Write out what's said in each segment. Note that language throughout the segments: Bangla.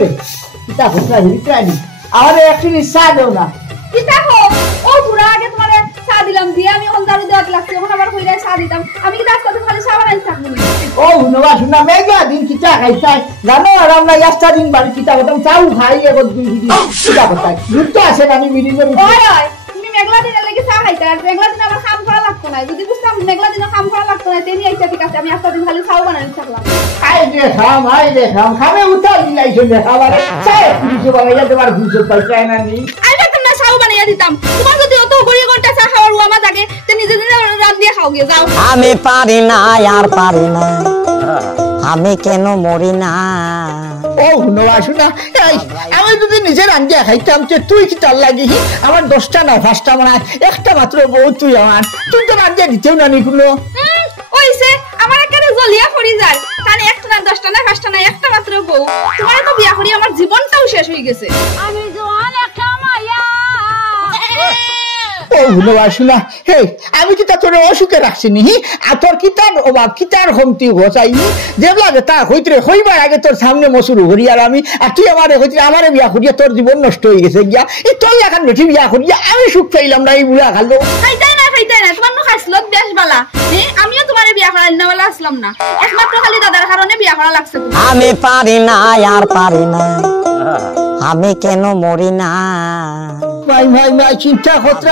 রে কিতা হচ্ছে হিটানি আরে একটু চা দাও না কিতা হো ও পুরা আগে তোমারে চা দিলাম দিয়ে আমি অন্ধারে দেওয়া লাগছে এখন আবার কইরা চা দিতাম আমি কি রাস্তাতে খালি চা বানাই থাকবো ও হুনবা শুনা মেগা দিন কিতা খাইছাই জানো আর আমরা একটা দিন বাড়ি কিতা হতাম চাউ খাই এগো দুই দিন কিতা হতাই দুধ তো আসে না আমি মিলিয়ে ওই ওই তুমি মেঘলা দিনে লাগি চা খাইতা আর মেঘলা দিনে আমার কাম করা লাগতো না যদি বুঝতাম মেঘলা দিনে কাম করা লাগতো না তেনি আইতা ঠিক আছে আমি একটা দিন খালি চাও বানাই থাকলাম আই রে খাম খামে উঠা দিলাইছো না খাবারে চাই কিছু বানাইয়া দেবার ভুলছো পাইছাই না নি আইবা তোমরা চাও বানাইয়া দিতাম তোমার যদি অত গড়ি ঘন্টা চা খাওয়ার ওয়ামা থাকে তে নিজে নিজে রান দিয়ে খাও গে যাও আমি পারি না আর পারি না আমি কেন মরি না ও হুনবা শুনা এই আমি যদি নিজে রান্ধিয়া খাইতাম তে তুই কি তার লাগি আমার 10টা না 5টা মানে একটা মাত্র বউ তুই আমার তুই তো রান্ধিয়া দিতেও না নি কোনো ওইছে আমার একেবারে জলিয়া পড়ি যায় তাহলে একটা না 10টা না 5টা না একটা মাত্র বউ তোমার তো বিয়া করি আমার জীবনটাও শেষ হয়ে গেছে আমি জোয়ান একটা মাইয়া ও হুনবা শুনা হে আমি কি তা তোর অসুখে রাখছি নি আর তোর কি তার অভাব কি তার কমতি ঘটাইনি যেগুলা তা হইতে হইবার আগে তোর সামনে মসুর হরি আর আমি আর তুই আমারে হইতে আমারে বিয়া করিয়া তোর জীবন নষ্ট হয়ে গেছে গিয়া এই তোর এখন বেশি বিয়া করিয়া আমি সুখ পাইলাম না এই বুড়া খালো খাইতাই না তোমার নো খাইছলত বেশ বালা আমিও তোমারে বিয়া করাই না বলা আসলাম না একমাত্র খালি দাদার কারণে বিয়া করা লাগছে আমি পারি না আর পারি না আমি কেন মরি না মাই চিন্তা করতে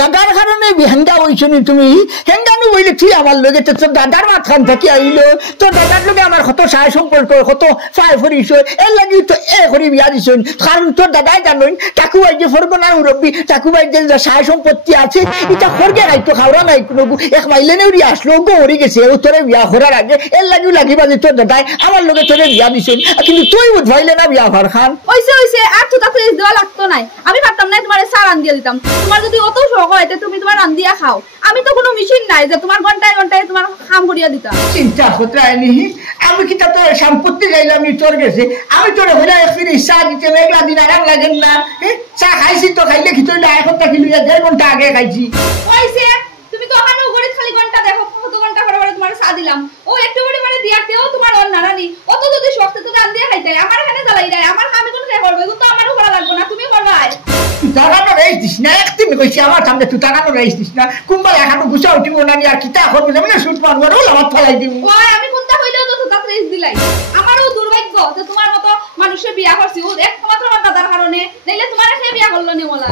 দাদার কারণে হেঙ্গা হইছো নি তুমি হেঙ্গানো বইলে তুই আমার লগে তোর দাদার মাথান থেকে আইলো তোর দাদার লগে আমার কত সায় সম্পর্ক কত সায় ফরিস এর লাগি তো এ করে বিয়া দিছ কারণ তোর দাদাই জানোই টাকুবাই যে ফরগনার মুরব্বী টাকুবাই যে সায় সম্পত্তি আছে এটা খরগে রাইতো খাওয়া নাই কোনো এক মাইলে নেউরি আসলো গৌরি গেছে ও তোরে বিয়া করার আগে এর লাগিও লাগিবা যে তোর দাদাই আমার লগে তোরে বিয়া দিছ কিন্তু তুই বুঝাইলে না বিয়া ঘর খান ওইছে আর তো তাতে দেওয়া লাগতো নাই আমি পারতাম না তোমারে চা রান্ধিয়া দিতাম তোমার যদি অত শখ হয় তুমি তোমার রান্ধিয়া খাও আমি তো কোনো মেশিন নাই যে তোমার ঘন্টায় ঘন্টায় তোমার কাম করিয়া দিতাম চিন্তা করতে আইনি আমি কি তা তোর সম্পত্তি গাইলাম নি তোর গেছে আমি তোর হইলা একদিন চা দিতে মেঘলা দিন আরাম লাগেন না চা খাইছি তো খাইলে কি তুই এক ঘন্টা কিলো 1.5 ঘন্টা আগে খাইছি ওইছে তুমি তো ওখানে গড়ি খালি ঘন্টা দেখো কত ঘন্টা পরে পরে তোমার চা দিলাম ও একটু করে মানে দিয়াতেও তোমার অন নারানি অত যদি শক্ত তো রান্ধিয়া খাইতে আমার এখানে জ্বালাই দেয় আমার কামে কোন কে করবে তো আমারও করা লাগবে না তুমি করবাই টাকানো রেস দিস না একদিন কইছি আমার সামনে তুই টাকানো রেস দিস না কুম্বাল এখানে গুছা উঠিব না আর কিতা করবো যাবে না শুট মারবো ওলা মাথা ফেলাই দিব ওই আমি কোনটা হইলেও তো তাত রেস দিলাই আমারও দুর্ভাগ্য যে তোমার মতো মানুষের বিয়া করছি ও একমাত্র আমার দাদার কারণে নাইলে তোমার এসে বিয়া করলো নি মোলা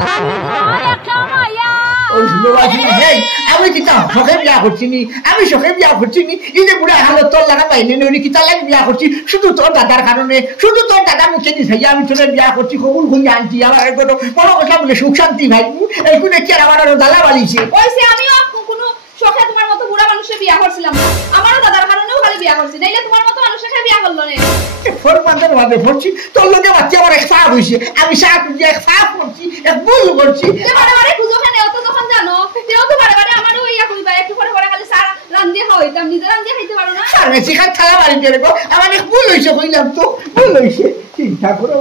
একটা মাইয়া ওই শুনবাছি হেই আমি কিতা শখে বিয়া করছি নি আমি শখে বিয়া করছি নি এই যে বুড়া হালত তোর লাগা পাইনি নি কিতা লাগি বিয়া করছি শুধু তোর দাদার কারণে শুধু তোর দাদা মুখে দিছে আমি তোরে বিয়া করছি কবুল করি আনছি আমার কোনো বড় কথা বলে সুখ শান্তি ভাই এই কোনে কি আমার দালা বালিছে ওইছে আমিও কোনো শখে তোমার মতো বুড়া মানুষের বিয়া করছিলাম না আমারও দাদার কারণেও খালি বিয়া করছি নাইলে তোমার মতো মানুষের সাথে বিয়া করলো না ফরমানদের ভাবে পড়ছি তোর লগে বাচ্চা আমার এক সাপ হইছে আমি সাপ দিয়ে এক সাপ করছি এক ভুল করছি বারে খুঁজোখানে অত যখন জানো তেও তো বারে আমারও ইয়া কইবা একটু পরে খালি সারা রান্ধিয়া খাওয়াইতাম নিজে রান্ধিয়া খাইতে পারো না সামনে শিখার থালা বাড়ি দিয়ে রেখো আমার এক ভুল হইছে কইলাম তো ভুল হইছে চিন্তা করো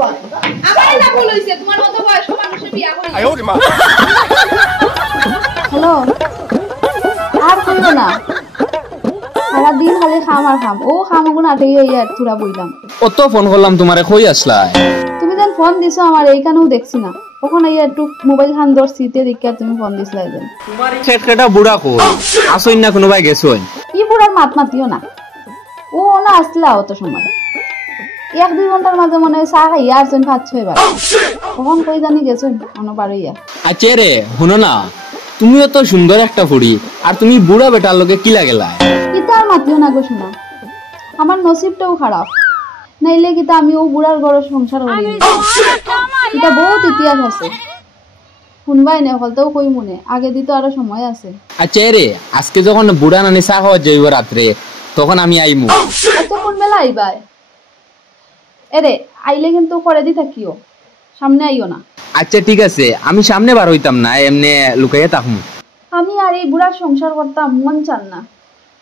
আমার না ভুল হইছে তোমার মতো বয়স্ক মানুষের বিয়া করি হ্যালো আর কইও না সারা দিন খালি খাম আর খাম ও খাম গুণ আটেই আর থুরা বইলাম অত ফোন করলাম তোমারে কই আসলা তুমি যেন ফোন দিছো আমার এইখানেও দেখছি না ওখানে একটু মোবাইল খান ধরছি তে দেখি আর তুমি ফোন দিছিলা যেন তোমার ছেটকেটা বুড়া কই আসইন না কোনো ভাই গেছই কি বুড়ার মাত মাতিও না ও না আসলা অত সময় 1-2 ঘন্টার মাঝে মনে হয় চা খাইয়া আর 5-6 বার কখন কই জানি গেছেন অন্য বাড়িয়া আচ্ছা রে শুনো না তুমিও তো সুন্দর একটা ফুড়ি আর তুমি বুড়া বেটার লগে কি লাগেলা কিতা আর মাতিও না গো শোনা আমার নসিবটাও খারাপ নাইলে কিতা আমি ও বুড়ার ঘরে সংসার করি এটা বহুত ইতিহাস আছে শুনবাই না হলতেও কই মনে আগে দিতে আরো সময় আছে আচ্ছা রে আজকে যখন বুড়া নানি চা খাওয়া যাইব রাত্রে তখন আমি আইমু তো কোন বেলা আইবাই এরে আইলে কিন্তু করে দি থাকিও সামনে আইও না আচ্ছা ঠিক আছে আমি সামনে বার হইতাম না এমনি লুকাইয়া থাকমু আমি আর এই বুড়ার সংসার করতাম মন চান না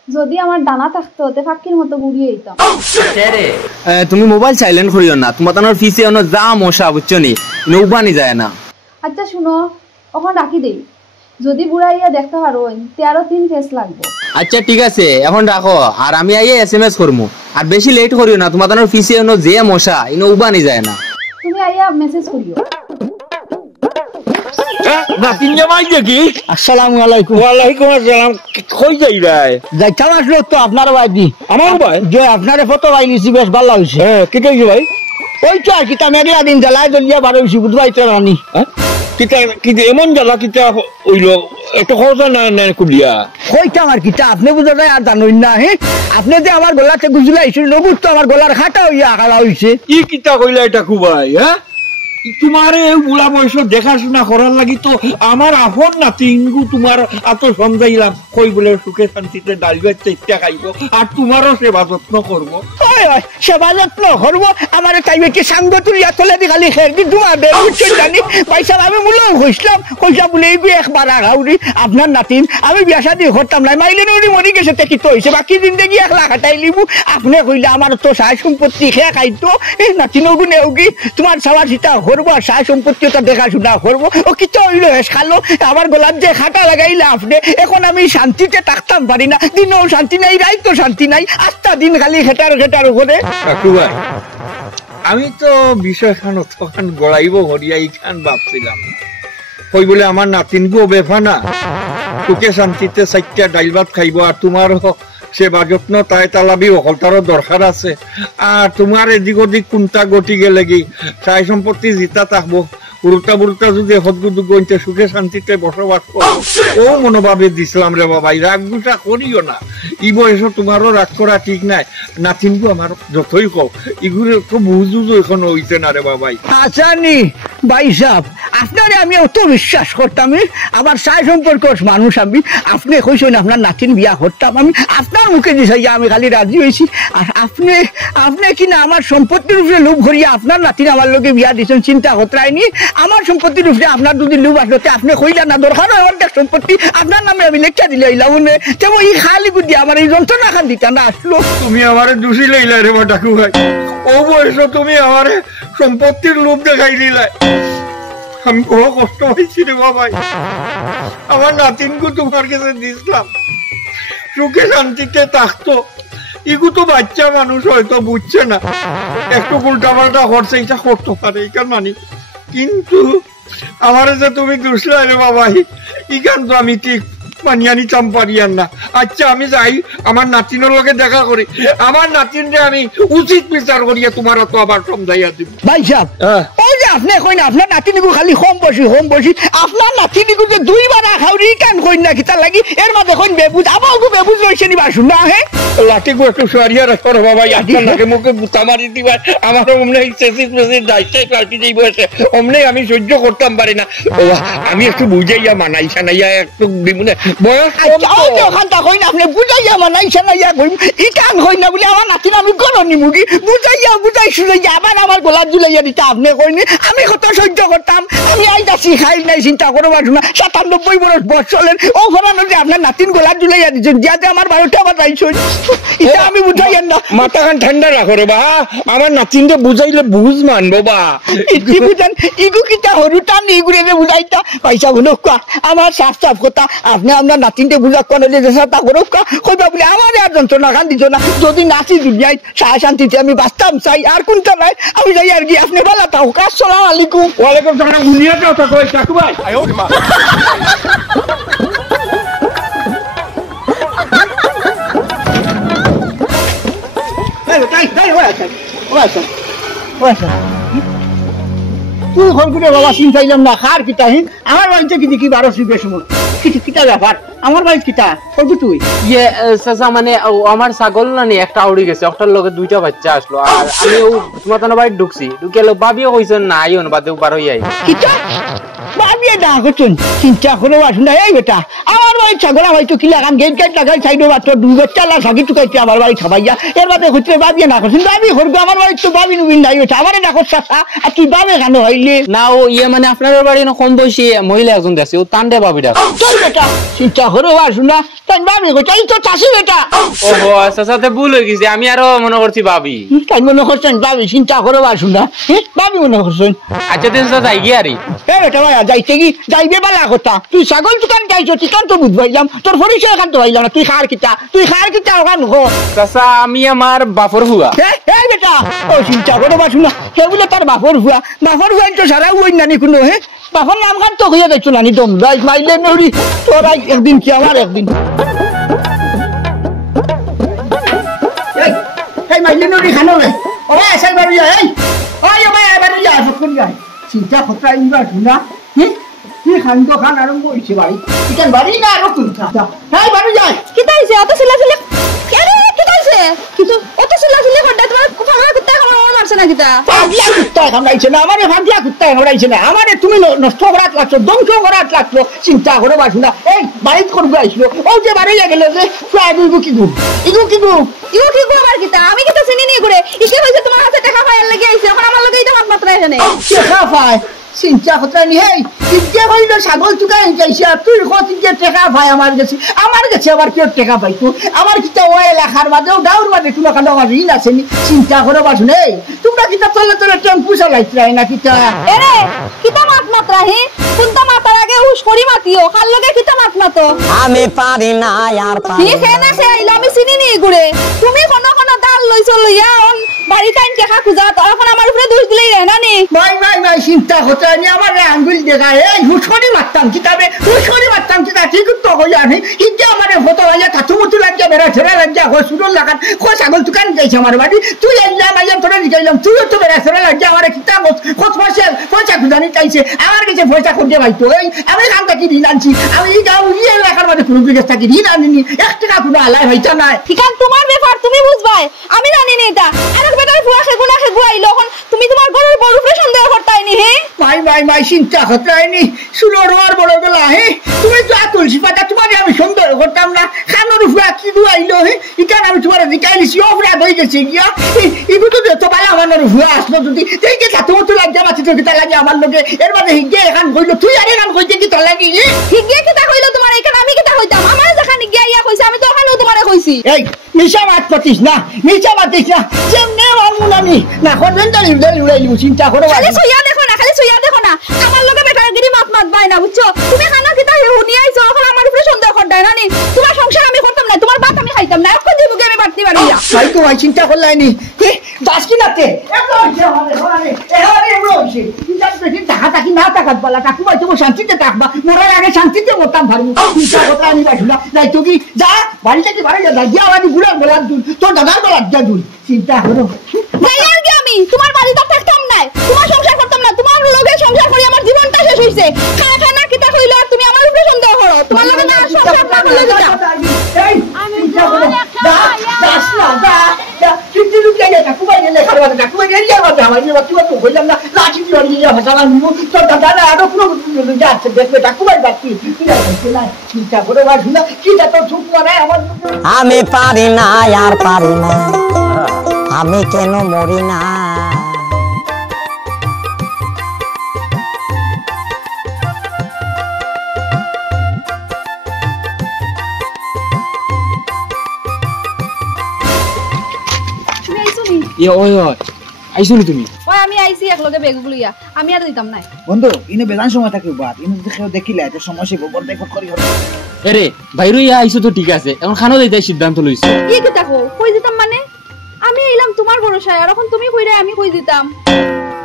যদি আমার ডানা থাকতো তে ফাঁকির মতো গুড়িয়ে দিতাম তুমি মোবাইল সাইলেন্ট করিও না তোমার তানোর ফিসে অন্য যা মশা বুঝছো নি নৌবানি যায় না আচ্ছা শুনো এখন রাখি দেই যদি বুড়া ইয়া দেখতে পারো তে আরো 3 ফেস লাগবে আচ্ছা ঠিক আছে এখন রাখো আর আমি আইয়ে এসএমএস করমু আর বেশি লেট করিও না, তোমার তানোর ফিসে এনো যে মশা ইনো উবানি যায় না। তুমি আইয়া মেসেজ করিও। নাতিন জামাই দেখি। আসসালামু আলাইকুম। ওয়ালাইকুম আসসালাম। কই যাই ভাই? যাইতাম আসলো তো আপনার বাড়ি। আমার ভাই যে আপনারে ফটো পাইলিছি বেশ ভালো হয়েছে। হ্যাঁ কি কইছি ভাই? ওই তো আর কিতা মেঘলা দিন জ্বালায় জ্বলিয়া বারো হয়েছি বুধবাই তো রানি। কিতা কিতা এমন জ্বালা কিতা হইলো একটা কথা না না কুলিয়া কইতাম আর কিতা আপনি বুঝা যায় আর জানুন না। হ্যাঁ আপনি যে আমার গলাতে গুজলাইছিল নবুজ তো আমার গলার খাটা হইয়া আকালা হয়েছে। ই কিতা কইলা এটা কুবাই? হ্যাঁ তোমার এই বুড়া বয়স দেখাশোনা করার লাগি তো আমার আপন নাতিনগু তোমার এত সমঝাইলাম কই বলে সুখে শান্তিতে ডাল ভাত চেষ্টা খাইব আর তোমারও সেবা যত্ন করবো। সেবা যত্ন করবো আমার চাইবে কি সাঙ্গ তুলিয়া তোলে দি খালি খের দি তোমার বুঝছেন জানি পয়সা আমি মূল্য হইসলাম কইসা বলে এইগুলো একবার আগাউরি আপনার নাতিন আমি বিয়া শাদি করতাম না মাইলে নৌরি মরি গেছে তে কিতো হয়েছে বাকি জিন্দগি এক লাখ হাঁটাই লিবু আপনি কইলে আমার তো সায় সম্পত্তি খেয়ে খাইতো এই নাতিনগু নেওগি তোমার সবার সীতা করবো আর সায় সম্পত্তি ওটা দেখাশোনা করবো ও কিতো হইলো হেস খালো আমার গোলাপ যে খাটা লাগাইলে আপনি এখন আমি শান্তিতে থাকতাম পারি না দিনও শান্তি নাই রাইতো শান্তি নাই আস্তা দিন খালি খেটার খেটার করে। কাকু ভাই আমি তো বিষয় খান তখন গড়াইব হরিয়া ইখান ভাবছিলাম কই বলে আমার নাতিনগু বেফানা সুখে শান্তিতে চারটা ডাইল ভাত খাইব আর তোমারও সেবা যত্ন তাই তালাবি অকলতারও দরকার আছে আর তোমার এদিক ওদিক কোনটা গটি গেলে কি সাই সম্পত্তি জিতা থাকবো উল্টা বুলটা যদি হদগুদু গইতে সুখে শান্তিতে বসবাস করো ও মনোভাবে দিছিলাম রে বাবা রাগ গুসা করিও না ই বয়স তোমারও রাগ করা ঠিক নাই নাতিনগু আমার যতই কও ইগুলো তো বুঝু এখন হইছে না রে বাবাই। আচ্ছা নি ভাই সাহেব আপনারে আমি অত বিশ্বাস করতাম আমার সাই সম্পর্ক মানুষ আমি আপনি কইছেন আপনার নাতিন বিয়া করতাম আমি আপনার মুখে দিছি আমি খালি রাজি হয়েছি আর আপনি আপনি কিনা আমার সম্পত্তির উপরে লোভ করিয়া আপনার নাতিন আমার লোকে বিয়া দিচ্ছেন চিন্তা হতরায়নি আমার সম্পত্তির উপরে আপনার যদি লোভ আসলো আপনি কইলা না দরকার হয় অর্ধেক সম্পত্তি আপনার নামে আমি লেখা দিলে হইলাম তেমন এই খালি বুদ্ধি আমার এই যন্ত্রণা খান দিতা না আসলো। তুমি আমারে দোষী লইলা রে বাটাকু ভাই ও বয়স তুমি আমারে সম্পত্তির লোভ দেখাই দিলাই আমি বড় কষ্ট হয়েছি রে বাবাই আমার নাতিনকু তোমার কাছে দিছিলাম সুখে শান্তিতে থাকতো ইগু তো বাচ্চা মানুষ হয়তো বুঝছে না একটু উল্টা পাল্টা করছে এটা করতে পারে এখান মানে কিন্তু আমার যে তুমি দুসলা রে বাবাই ইখান তো আমি ঠিক মানিয়া নিতাম পারিয়ান না। আচ্ছা আমি যাই আমার নাতিনের লগে দেখা করি আমার নাতিনরে আমি উচিত বিচার করিয়া তোমার তো আবার সমঝাইয়া দিব। ভাই সাহেব ওই যে আপনি কই না আপনার নাতিনিকু খালি হোম বসি আপনার নাতিনিকু যে দুইবার খাউরি কান কই না কিতা লাগি এর মধ্যে কইন বেবুজ আমাগু বেবুজ রইছে নি বাসু না হে লাঠিগু একটু সরিয়া রাখো রে বাবা আপনার নাকে মুখে বুতা মারি দিবা আমার অমনে এক্সেসিভ মেসেজ ডাইটাই পার্টি দেই বসে অমনে আমি সহ্য করতাম পারি না আমি একটু বুঝাইয়া মানাই সানাইয়া একটু দিমুনে বয়স ওখানটা কই না আপনি বুঝাইয়া মানাইছে না ইয়া কই ই কান কই না বলে আমার নাতিন আমি গরনি মুগি বুঝাই শুনাইয়া আবার আমার গোলাপ জুলাইয়া দিতে আপনি কইনি আমি কত সহ্য করতাম আমি আইতাছি খাই নাই চিন্তা করবা না 97 বছরের ও ঘরানো যে আপনার নাতিন গোলাপ জুলাইয়া দিচ্ছেন যাতে আমার 12টা বাজাইছেন এটা আমি বুঝাইয়েন না মাথা খান ঠান্ডা রাখো রে বা আমার নাতিনকে বুঝাইলে বুঝ মানবো বা কি বুঝান ইগু কিটা হরুটা নি ইগুরে বুঝাইতা পয়সা হলো কা আমার সাফ কথা আপনি আপনার নাতিনকে বুঝা কোন যে সাতা করো কা কইবা বলে আমার আর যন্ত্রণা খান দিছ না যদি নাচি দুনিয়ায় সাহা শান্তিতে আমি বাঁচতাম চাই আর কোনটা নাই আমি যাই আর কি আপনি বলা তাও আসসালামু আলাইকুম। ওয়ালাইকুম সালাম দুনিয়া কথা কই কাকু ভাই তুই ঘর করে বাবা চিন্তাইলাম না খার কিতা হি আমার বাড়িতে কি দেখি 12 সময় কিতা ব্যাপার আমার বাড়িতে কিতা করবি তুই ইয়ে চাচা মানে আমার ছাগল না নি একটা উড়ি গেছে একটার লগে দুইটা বাচ্চা আসলো আর আমি তোমার তো বাড়ি ঢুকছি ঢুকে বাবিও কইছেন না আইও না বাদেও বার হই আই কিতা বাবিয়ে না করছেন চিন্তা করে আসুন না এই বেটা আমার বাড়ি ছাগল হয়তো কি লাগান গেট লাগাই সাইডে মাত্র 2 বাচ্চা লা সাগি টুকাইছে আমার বাড়ি খাবাইয়া এর বাদে হচ্ছে বাবিয়ে না করছেন বাবি করবে আমার বাড়ি তো বাবি নুবিন নাই ওটা আমারে না করছ আর তুই বাবে কেন হইলে না ও ইয়ে মানে আপনার বাড়ি না কম বয়সী মহিলা একজন দেখছে ও তান্ডে বাবি ডাক চল বেটা চিন্তা করে আসুন না তাই বাবি কই তো চাষি বেটা ওহো চাচাতে ভুল হয়ে গেছে আমি আরো মনে করছি বাবি তাই মনে করছেন বাবি চিন্তা করে আসুন না বাবি মনে করছেন আচ্ছা দিন চাচা যাই গিয়ে আরে এ বেটা ভাই যাইতে কি যাইবে বালা কথা তুই ছাগল দোকান যাইছো ঠিকান তো বুঝবা ভাইলাম তোর পরিচয় এখান তো ভাইলাম না তুই খার কিতা ওখান ঘো চাচা আমি আমার বাপর হুয়া এই বেটা ও চিন্তা করে বাসু না সেগুলো তার বাপর হুয়া তো সারা ওই নানি কোনো হে বাপর নাম খান তো হইয়া দেখছো নানি দম মাইলে নড়ি তোরা একদিন কি আমার একদিন এই মাইলে নড়ি খানো রে ও এসাই বাড়ি এই ওই ভাই বাড়ি যা ফকন যায় চিন্তা খতরা ইবার শুনা কি খান্দ খান আরম্ভ হইছে বাড়ি ইকান বাড়ি না আরো কুনতা এই বাড়ি যায় কি তাইছে অত সিলাসিলি আরে কি তাইছে কিছু অত সিলাসিলি করতে তোমার ফাগলা কুত্তা খাবার মারছে না কিতা পাগলা কুত্তা কামড়াইছে না আমারে পাগলা কুত্তা কামড়াইছে না আমারে তুমি নষ্ট করাত লাগছো ধ্বংস করাত লাগছো চিন্তা করে বাসু না এই বাড়িত করবে আইছিল ও যে বাড়ি গেলে যে প্রায় ইগু কি গু আবার কিতা আমি কিতা চিনি নি করে ইকে হইছে তোমার হাতে টাকা পাইয়ার লাগি আইছে এখন আমার লাগেই তো মাত্র এখানে টাকা পায় চিন্তা কথা নি হেই ইকে কইলো ছাগল তুকাই যাইছে তুই কত যে টাকা পায় আমার কাছে আবার কি টাকা পাইতো আমার কিতা ওই এলাকার মাঝেও গাঁর মাঝে কোনো কাণ্ড আমার ঋণ আছে নি চিন্তা করে বাসু নেই তোমরা কিতা তলে টেম্পু চালাইছিলাই না কিতা এরে কিতা মাত্রা হে কোনটা মাতার আগে হুশ করি মাতিও খাল লগে কিতা মাতো আমি পারি না আর পারি কি খেনা খেইলো আমি চিনি নি গুড়ে তুমি কোন দাল লইছো লইয়া বাড়িতে আইন টাকা খুঁজা তখন আমার উপরে দোষ দিলেই রে না নি ভাই চিন্তা হতো আমি আমার আঙ্গুল দেখা এই হুশরি মারতাম কিতাবে কি করতে হই আমি ইকে আমার ফটো হইয়া কাঠুমুটু লাগিয়া বেড়া ছেড়া লাগিয়া হয় সুরল লাগান ছাগল দোকান যাইছে আমার বাড়ি তুই আইলাম তোরা দিকাইলাম তুইও তো বেড়া ছেড়া লাগিয়া আমার কিতা কত পয়সা খুঁজানি চাইছে আমার কাছে পয়সা খুঁজে পাইতো এই আমি কাম থাকি ঋণ আনছি আমি এই গাঁও ইয়ে এলাকার মাঝে কোনো বিকাশ থাকি ঋণ আনিনি 1 টাকা কোনো আলাই হইতা নাই ঠিকান তোমার ব্যাপার তুমি বুঝবাই আমি জানি না এটা আরেক বেটার ফুয়া খেগু আইলো এখন তুমি তোমার ঘরের বড় উপরে সন্দেহ করতাইনি হে ভাই চিন্তা করতাইনি সুলোর হওয়ার বড় বেলা হে তুমি তো তুলসী পাতা তোমার আমি সন্দেহ করতাম না খানোর ফুয়া কি আইলো হে ইকান আমি তোমার দিকাইলিছি অপরাধ হয়ে গেছে গিয়া এগুলো তো যত পাই আমার ফুয়া আসলো যদি দেখে সাথে মতো লাগিয়া মাছি তো কিতা লাগে আমার লোকে এর মাঝে হিগে এখান কইলো তুই আর এখান কইতে কি তোর লাগি হিগে কিতা কইলো তোমার এখানে আমি কিতা কইতাম আমার যেখানে গিয়া ইয়া কইছে আমি তো ওখানেও তোমারে কইছি এই মিশা মাতিস না যেমনে মামুনানি না করবেন তো উড়াইলিও চিন্তা করো খালি সুইয়া দেখো না আমার লগে বেটারগিরি মাত বাই না বুঝছো তুমি খানা কিতা হুনি আইছো এখন আমার উপরে সন্দেহ করদাই না নি তোমার সংসার আমি করতাম না তোমার ভাত আমি খাইতাম না এখন দিবুকে আমি বাড়তি পারি না ভাই তো ভাই চিন্তা করলাইনি দাস কি নাতে এমন হইছে আমাদের ঘরে এমন হইছে চিন্তা করে টাকা না টাকা বলা টাকু ভাই তুমি শান্তিতে থাকবা মরার আগে শান্তিতে মরতাম পারবো চিন্তা করতে আমি বাসুলা যাই তো কি যা বাড়ি থেকে বাড়ি যা গিয়া আমি বুড়ার বেলার দুল তোর দাদার বেলার যা দুল চিন্তা করো যাই আর কি আমি তোমার বাড়িতে থাকতাম না তোমার সংসার করতাম না তোমার লগে সংসার করি আমার জীবনটা শেষ হইছে খানা কিতা কইলো আর তুমি আমার উপরে সন্দেহ করো তোমার লগে না সংসার না করলে দিতা এই আমি দাস না চিন্তা লুকিয়ে গেছে টাকু ভাই গেলে খাবার টাকু ভাই গেলে আমার আমার তুই তো কইলাম না লাঠি দিয়ে নিয়ে ভাষালা নিব তোর দাদা না আরো কোনো যাচ্ছে দেখবে টাকু ভাই বাকি তুই না চিন্তা করে বাসুলা কিটা তো চুপ করে আমার আমি পারি না আর পারি না আমি কেন মরি না তুমি আইছো নি ওই আইছো নি তুমি ওই আমি আইছি একলগে বেগগুলো ইয়া আমি আর দিতাম না বন্ধু ইনে বেজান সময় থাকে বাদ ইনে যদি কেউ দেখিলে এটা সমস্যা গোবর দেখো করি এরে বাইরে আইছো তো ঠিক আছে এখন খানো যাইতে সিদ্ধান্ত লইছো কি কি দেখো কই দিতাম মানে আমি এলাম তোমার ভরসায় আর এখন তুমি কইরা আমি কই দিতাম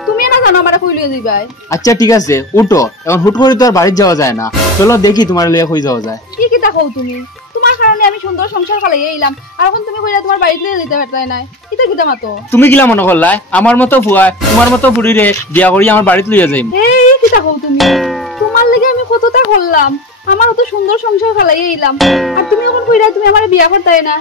তুমি না জানো আমারে কই লইয়া দিবাই আচ্ছা ঠিক আছে উঠো এখন হুট করে তো আর বাড়ি যাওয়া যায় না চলো দেখি তোমার লইয়া কই যাওয়া যায় কি কি দেখো তুমি তোমার কারণে আমি সুন্দর সংসার ফলাইয়া এলাম আর এখন তুমি কইরা তোমার বাড়িতে লইয়া দিতে পারতাই না কিতা কিতা মাতো তুমি কিলা মনে করলাই আমার মতো ফুয়া তোমার মতো বুড়িরে বিয়া করি আমার বাড়িতে লইয়া যাইম এই কি দেখো তুমি তোমার লাগি আমি কতটা করলাম আমার অত সুন্দর সংসার ফলাইয়া এলাম আর তুমি এখন কইরা তুমি আমারে বিয়া করতাই না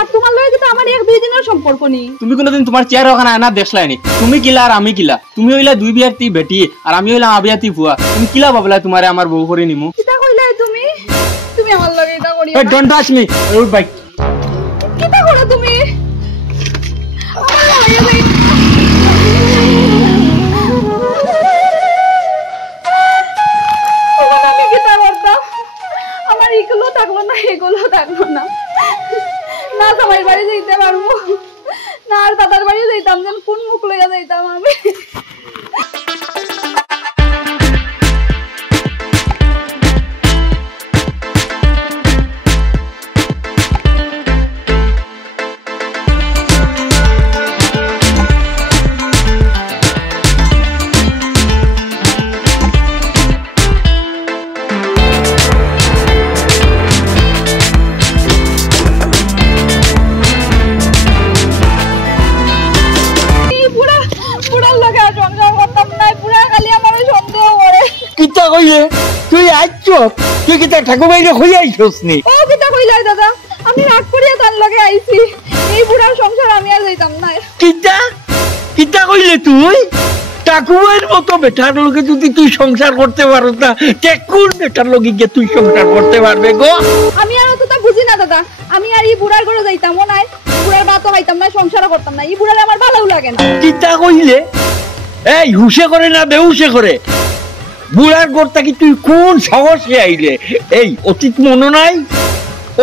আর তোমার লগে কিন্তু আমার 1-2 দিনের সম্পর্ক নেই তুমি কোনদিন তোমার চেহারা ওখানে আয়না দেখলাইনি তুমি কিলা আর আমি কিলা তুমি হইলা 2 বিয়ার তি বেটি আর আমি হইলাম আবিয়াতি ফুয়া তুমি কিলা ভাবলা তোমারে আমার বউ করে নিমু কিটা কইলাই তুমি আমার লগে এটা করিয়া এই don't touch me rude bike কিটা করো তুমি আমার লগে আমি কিটা করতাম আমার এগুলো থাকলো না এগুলো থাকলো না না সবাই বাড়ি যাইতে পারবো না আর দাদার বাড়ি যাইতাম যেন কোন মুখ লইয়া যাইতাম আমি কইলে তুই আইছ তুই কিতা ঠাকুর বাইরে হই আইছস নি ও কিতা কইলাই দাদা আমি রাগ করিয়া তার লগে আইছি এই বুড়ার সংসার আমি আর যাইতাম না কিতা কিতা কইলে তুই ঠাকুরের মতো বেটার লগে যদি তুই সংসার করতে পারো না তে কোন বেটার লগে গিয়ে তুই সংসার করতে পারবে গো আমি আর অতটা বুঝি না দাদা আমি আর এই বুড়ার ঘরে যাইতামও না বুড়ার ভাতও খাইতাম না সংসারও করতাম না এই বুড়ার আমার ভালোও লাগে না কিতা কইলে এই হুশে করে না বেহুশে করে বুড়ার ঘরটা কি তুই কোন সাহসে আইলে এই অতীত মনে নাই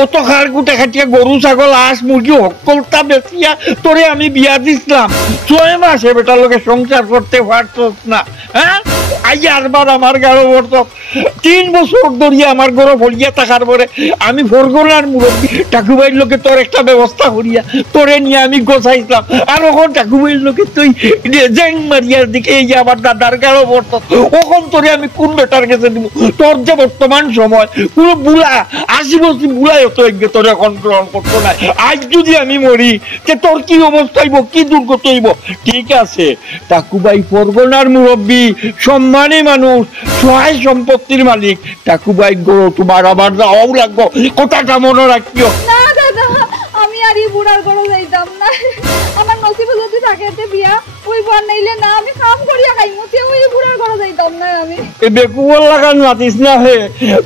অত খার কুটে খাটিয়া গরু ছাগল হাঁস মুরগি সকলটা বেচিয়া তোরে আমি বিয়া দিছিলাম 6 মাসে বেটার লোকে সংসার করতে পারছস না হ্যাঁ আই আরবার আমার গাড়ো বর্ত 3 বছর ধরিয়া আমার গরো ভরিয়া থাকার পরে আমি ফরগোনার মুরব্বী ঠাকুরবাড়ির লোকে তোর একটা ব্যবস্থা করিয়া তোরে নিয়ে আমি গোছাইছিলাম আর ওখন ঠাকুরবাড়ির লোকে তুই জেং মারিয়ার দিকে এই যে আমার দাদার গাড়ো বর্ত ওখন তোরে আমি কোন বেটার কাছে দিব তোর যে বর্তমান সময় পুরো বুড়া 80 বছর বুড়াই হতো তোরে কন্ট্রোল করতো না আজ যদি আমি মরি যে তোর কি অবস্থা হইব কি দুর্গতি হইব ঠিক আছে ঠাকুরবাড়ি ফরগোনার মুরব্বী সম্মানী মানুষ সহায় সম্পত্তির মালিক ঠাকুরবাড়ি গরো তোমার আবার যাওয়াও লাগবো কথাটা মনে রাখিও না দাদা আমি আর এই বুড়ার ঘরে যাইতাম না আমার নসিবে যদি থাকে তে বিয়া ওই ঘর নাইলে না আমি কাম করিয়া খাইমু তে ওই বুড়ার ঘরে যাইতাম না আমি এ বেকুবল লাগান মাতিস না হে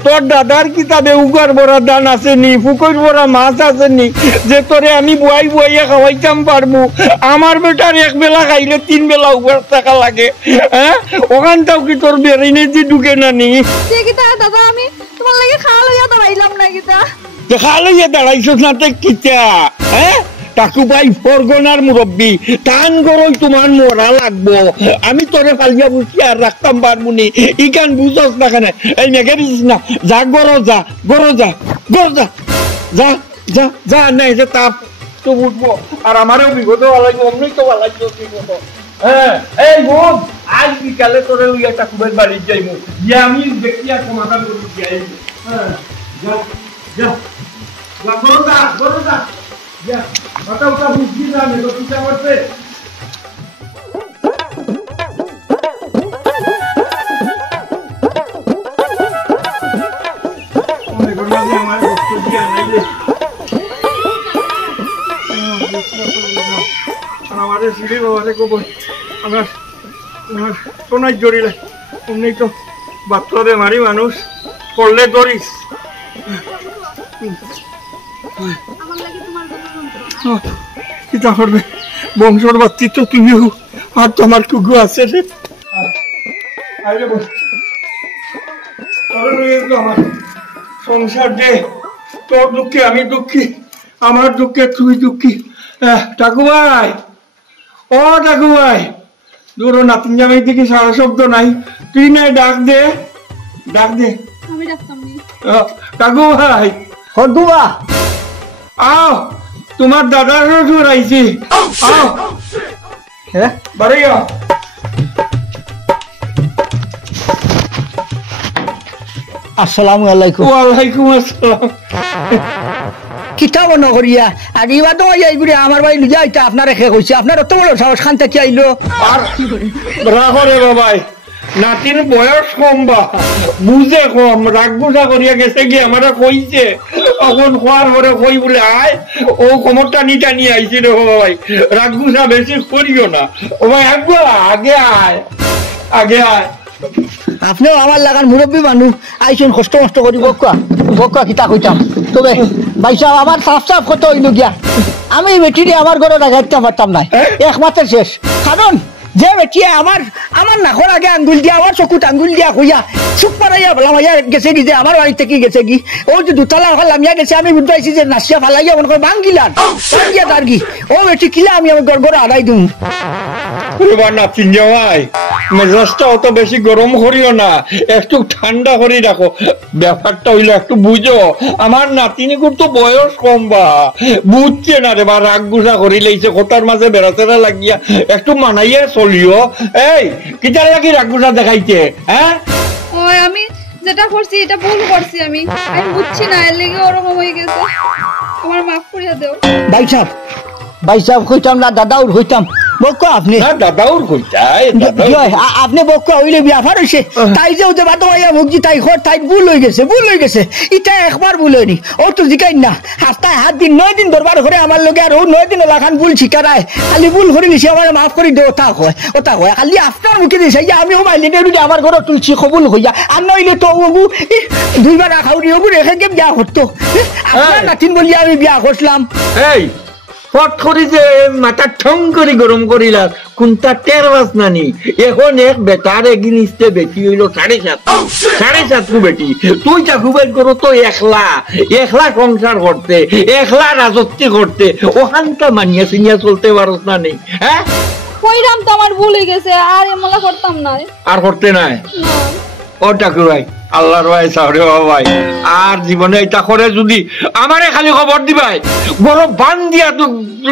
তোর দাদার কিতাবে উগার বড় দান আছে নি ফুকর বড় মাছ আছে নি যে তোরে আমি বুয়াই বুয়াইয়া খাওয়াইতাম পারবো আমার বেটার এক বেলা খাইলে 3 বেলা উগার টাকা লাগে হ্যাঁ ওখানটাও কি তোর বেরিনে যে ঢুকে না নি সে কিতা দাদা আমি তোমার লাগে খাওয়া লইয়া দাঁড়াইলাম না কিতা খালে যে দাঁড়াইছস না তে কিতা হ্যাঁ ঠাকুরবাড়ি ফরগনার মুরব্বী টান গরই তোমার মরা লাগবো আমি তোরে ফালিয়া বুঝি আর রাখতাম পারবো নি ইকান বুঝস না কেন এই মেঘে দিস না যা গরো যা গরো যা গরো যা যা যা যা নাই যে তাপ তো উঠবো আর আমারও বিপদ লাগবে অমনি তো লাগবে বিপদ হ্যাঁ এই বোন আজ বিকালে তোরে লইয়া ঠাকুরের বাড়ি যাইবো যে আমি দেখিয়া সমাধান করবো যাইবো হ্যাঁ যা যা যা গরো যা যা ওটা ওটা বুঝবি না আমি তো চিন্তা করতে আমাদের সিঁড়ি বাবারে কব আমার সোনার জড়িলে অমনি তো বাচ্চা বেমারি মানুষ পড়লে ধরিস কিতা করবে বংশর বাতি তো তুমিও আর তোমার কুকু আছে রে আমার সংসার দে তোর দুঃখে আমি দুঃখী আমার দুঃখে তুই দুঃখী ঠাকুমাই ও ঠাকুমাই দূর নাতিন জামাই দিকে সারা শব্দ নাই তুই নাই ডাক দে আমি ডাকতাম নি ঠাকুমাই হদুয়া আও তোমার দাদার শ্বশুর আইছি আও হ্যাঁ বাড়িয়া আসসালামু আলাইকুম ওয়ালাইকুম আসসালাম কিতা মনে করিয়া আর ইবা তো এইগুলি আমার বাড়ি লুজা আইতা আপনার রেখে কইছে আপনার অত বড় সাহস খান থেকে আইলো আর রাখরে বাবাই নাতির বয়স কম বা বুঝে কম রাগ গুজা করিয়া গেছে কি আমরা কইছে তখন খোয়ার পরে কই বলে আয় ও কোমর টানি টানি আইছি রে বাবাই রাগ গুজা বেশি করিও না ও ভাই আগে আয় আপনিও আমার লাগান মুরব্বী মানুষ আইসুন কষ্ট মষ্ট করি বকুয়া কিতা কইতাম তবে ভাইসা আমার সাফ কত হইল গিয়া আমি বেটিরে আমার ঘরে রাখাইতে পারতাম না একমাত্র শেষ কারণ যে বেটিয়ে আমার নাকর আগে আঙ্গুল দিয়া আমার চকুত আঙ্গুল দিয়া কইয়া চুপ পারাইয়া বললাম গেছে কি যে আমার বাড়ি থেকে গেছে কি ও যে দুতলা ঘর লামিয়া গেছে আমি বুঝাইছি যে নাচিয়া ফালাইয়া মনে করে ভাঙ্গিলাম ভাঙ্গিয়া তার কি ও বেটি কিলা আমি আমার ঘরে আড়াই দিম নাতিন জামাই মেজাজটা অত বেশি গরম করিও না একটু ঠান্ডা করে রাখো ব্যাপারটা হইলো একটু বুঝো আমার নাতিনিকুর তো বয়স কম বা বুঝছে না রে বা রাগ গুসা করি লাইছে কোথার মাঝে বেড়াতেরা লাগিয়া একটু মানাইয়া চলিও এই কিতার লাগি রাগ গুসা দেখাইছে হ্যাঁ ওই আমি যেটা করছি এটা ভুল করছি আমি বুঝছি না এর লেগে ওরকম হয়ে গেছে আমার মাফ করিয়া দেও ভাই সাহেব কইতাম না দাদাও হইতাম বক্ক আপনি না দাদাউর কইতাই আপনি বক্ক হইলে বিয়া ফার হইছে তাই যে ওতে বাদ হইয়া মুগজি তাই ঘর তাই ভুল হয়ে গেছে ইটা একবার ভুল হয়নি ও তো জিকাই না হাফতায় 7 দিন 9 দিন দরবার করে আমার লগে আর ও 9 দিন লাখান ভুল শিকারায় খালি ভুল করে নিছে আমার মাফ করে দে ওটা হয় খালি আপনার মুখে দিছে আমিও মাইলে নেড়ু আমার ঘর তুলছি কবুল হইয়া আর নইলে তো ওগু দুইবার রাখাউরি ওগু রেখে কে বিয়া করতো আপনার নাতিন বলি আমি বিয়া করছিলাম এই পট করি যে মাথা ঠং করে গরম করিলা কোনটা টেরবাস নানি এখন এক বেটার এগিনিস্টে বেটি হইল 7.5 কু বেটি তুই চাকুবাই করো তো একলা সংসার করতে একলা রাজত্ব করতে ওখানটা মানিয়া সিনিয়া চলতে পারস না নেই হ্যাঁ কইরাম তো আমার ভুল হয়ে গেছে আর এমলা করতাম না আর করতে নাই না ও ঠাকুরাই আল্লাহর ভাই সাহরে ভাই আর জীবনে এটা করে যদি আমারে খালি খবর দিবাই বড় বান দিয়া তো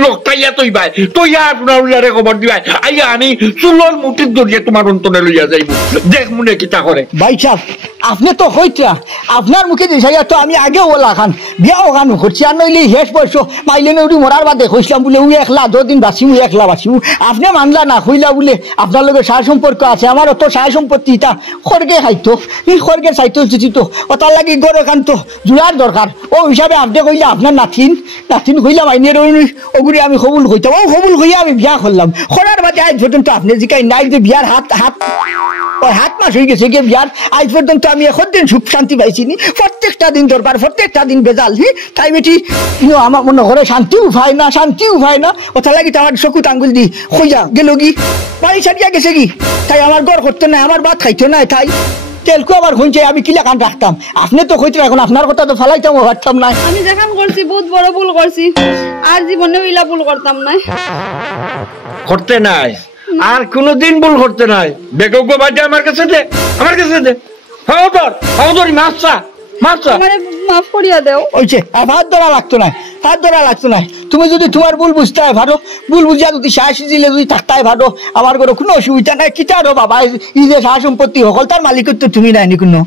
লোকটাইয়া তৈবাই তৈয়া আপনার উল্লারে খবর দিবাই আইয়া আমি চুলোর মুঠির দরিয়া তোমার অন্তনে লইয়া যাইব দেখ মনে কিতা করে ভাই সাহেব আপনি তো হইতা আপনার মুখে দিশাইয়া তো আমি আগে ওলা খান বিয়া ওখান করছি আর নইলে শেষ বয়স মাইলে নৌরি মরার বাদে কইছিলাম বলে উই একলা 2 দিন বাঁচিমু একলা বাঁচিমু আপনি মানলা না কইলা বলে আপনার লগে সার সম্পর্ক আছে আমার অত সার সম্পত্তি তা খড়গে খাইতো এই খড়গের চাইতো তো ওটার লাগি গড়ে খান তো জুড়ার দরকার ও হিসাবে আপনি কইলে আপনার নাতিন কইলা মাইনের ওগুলি আমি কবুল হইতাম ও কবুল হইয়া আমি বিয়া করলাম করার বাদে আজ পর্যন্ত আপনি জিকাই নাই যে বিয়ার হাত মাস হয়ে গেছে গিয়ে বিয়ার আজ পর্যন্ত আমি এখন দিন সুখ শান্তি পাইছিনি প্রত্যেকটা দিন দরকার প্রত্যেকটা দিন বেজাল তাই বেটি আমার মনে করে শান্তিও পায় না ওটা লাগি তো আমার চকুত আঙ্গুল দি খইয়া গেল কি বাড়ি ছাড়িয়া গেছে কি তাই আমার গড় করতো না আমার ভাত খাইতো না তাই তেলকু আবার হইছে আমি কিলা কান রাখতাম আপনি তো কইতে এখন আপনার কথা তো ফালাইতাম পারতাম না আমি যেখান করছি বহুত বড় ভুল করছি আর জীবনে ইলা ভুল করতাম না করতে নাই আর কোনদিন ভুল করতে নাই বেগো বাজে আমার কাছে দে হাওদর মাছটা আমারে মাফ করিয়া দাও ওইছে হাত ধরা লাগতো না তুমি যদি তোমার ভুল বুঝতে হয় ভালো ভুল বুঝিয়া যদি শাসি দিলে যদি থাকতাই ভালো আমার ঘরে কোনো অসুবিধা নাই কিতা বাবা এই যে সার সম্পত্তি সকল তার মালিকত্ব তুমি নাই কোনো